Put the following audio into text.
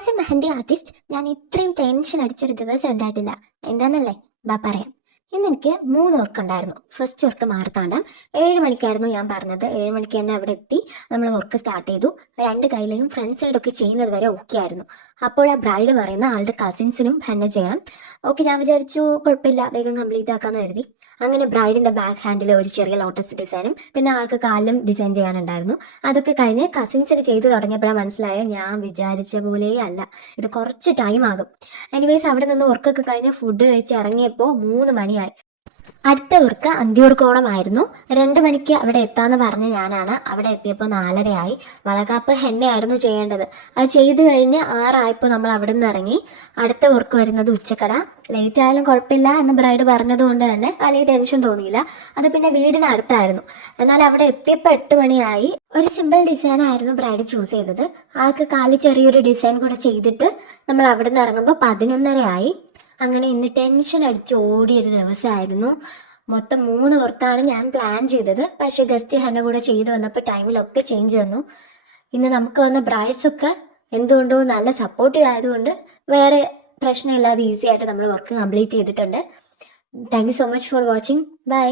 As A mehndi artist ഞാൻ ഇത്രയും tension അടിച്ചൊരു ദിവസം ഉണ്ടായിട്ടില്ല. എന്താന്നല്ലേ പറയാം. ഇന്ന് എനിക്ക് 3 വർക്ക് ഉണ്ടായിരുന്നു. ഫസ്റ്റ് വർക്ക് മാർത്താണ്ഡം 7 മണിക്കായിരുന്നു ഞാൻ പറഞ്ഞത്. 7 മണിക്ക് തന്നെ അവിടെ എത്തി നമ്മൾ വർക്ക് സ്റ്റാർട്ട് ചെയ്തു. 2 കൈയിലെയും ഫ്രണ്ട് സൈഡൊക്കെ ചെയ്യുന്നത് വരെ ഓക്കെ ആയിരുന്നു. അപ്പോൾ ആ ബ്രൈഡ് പറയുന്ന ആളുടെ കസിൻസിനും ഹെന്ന ചെയ്യണം. ഓക്കെ, ഞാൻ വിചാരിച്ചു കുഴപ്പമില്ല, വേഗം കംപ്ലീറ്റ് ആക്കാമെന്ന് കരുതി. അങ്ങനെ ബ്രൈഡിന്റെ ബാക്ക് ഹാൻഡിൽ ഒരു ചെറിയ ലോട്ടസ് ഡിസൈനും പിന്നെ ആൾക്ക് കാലിലും ഡിസൈൻ ചെയ്യാനുണ്ടായിരുന്നു. അതൊക്കെ കഴിഞ്ഞ് കസിൻസിന് ചെയ്തു തുടങ്ങിയപ്പോഴാണ് മനസ്സിലായ ഞാൻ വിചാരിച്ച പോലേ അല്ല, ഇത് കുറച്ച് ടൈം ആകും. എനിവേസ് അവിടെ നിന്ന് വർക്കൊക്കെ കഴിഞ്ഞ് ഫുഡ് കഴിച്ച് ഇറങ്ങിയപ്പോൾ 3 മണിയായി. അടുത്ത വർക്ക് അന്തിയൂർക്കോണമായിരുന്നു. 2 മണിക്ക് അവിടെ എത്താന്ന് പറഞ്ഞ ഞാനാണ് അവിടെ എത്തിയപ്പോൾ 4:30 വളകാപ്പ് ഹെന്നയായിരുന്നു ചെയ്യേണ്ടത്. അത് ചെയ്ത് കഴിഞ്ഞ് 6 നമ്മൾ അവിടെ നിന്ന് ഇറങ്ങി. അടുത്ത വർക്ക് വരുന്നത് ഉച്ചക്കട. ലേറ്റ് ആയാലും കുഴപ്പമില്ല എന്ന് ബ്രൈഡ് പറഞ്ഞതുകൊണ്ട് തന്നെ വലിയ ടെൻഷൻ തോന്നിയില്ല. അത് പിന്നെ വീടിനടുത്തായിരുന്നു. എന്നാൽ അവിടെ എത്തിയപ്പോൾ 8 മണിയായി. ഒരു സിമ്പിൾ ഡിസൈൻ ആയിരുന്നു ബ്രൈഡ് ചൂസ് ചെയ്തത്. ആൾക്ക് കാലിൽ ചെറിയൊരു ഡിസൈൻ കൂടെ ചെയ്തിട്ട് നമ്മൾ അവിടെ നിന്ന് ഇറങ്ങുമ്പോൾ 11:30. അങ്ങനെ ഇന്ന് ടെൻഷൻ അടിച്ച് ഓടിയൊരു ദിവസമായിരുന്നു. മൊത്തം 3 വർക്കാണ് ഞാൻ പ്ലാൻ ചെയ്തത്. പക്ഷേ ഗസ്റ്റ് ഹെന്ന കൂടെ ചെയ്തു വന്നപ്പോൾ ടൈമിലൊക്കെ ചേഞ്ച് വന്നു. ഇന്ന് നമുക്ക് വന്ന ബ്രൈഡ്സൊക്കെ എന്തുകൊണ്ടോ നല്ല സപ്പോർട്ടീവ് ആയതുകൊണ്ട് വേറെ പ്രശ്നമില്ലാതെ ഈസി ആയിട്ട് നമ്മൾ വർക്ക് കംപ്ലീറ്റ് ചെയ്തിട്ടുണ്ട്. Thank you so much for watching. By.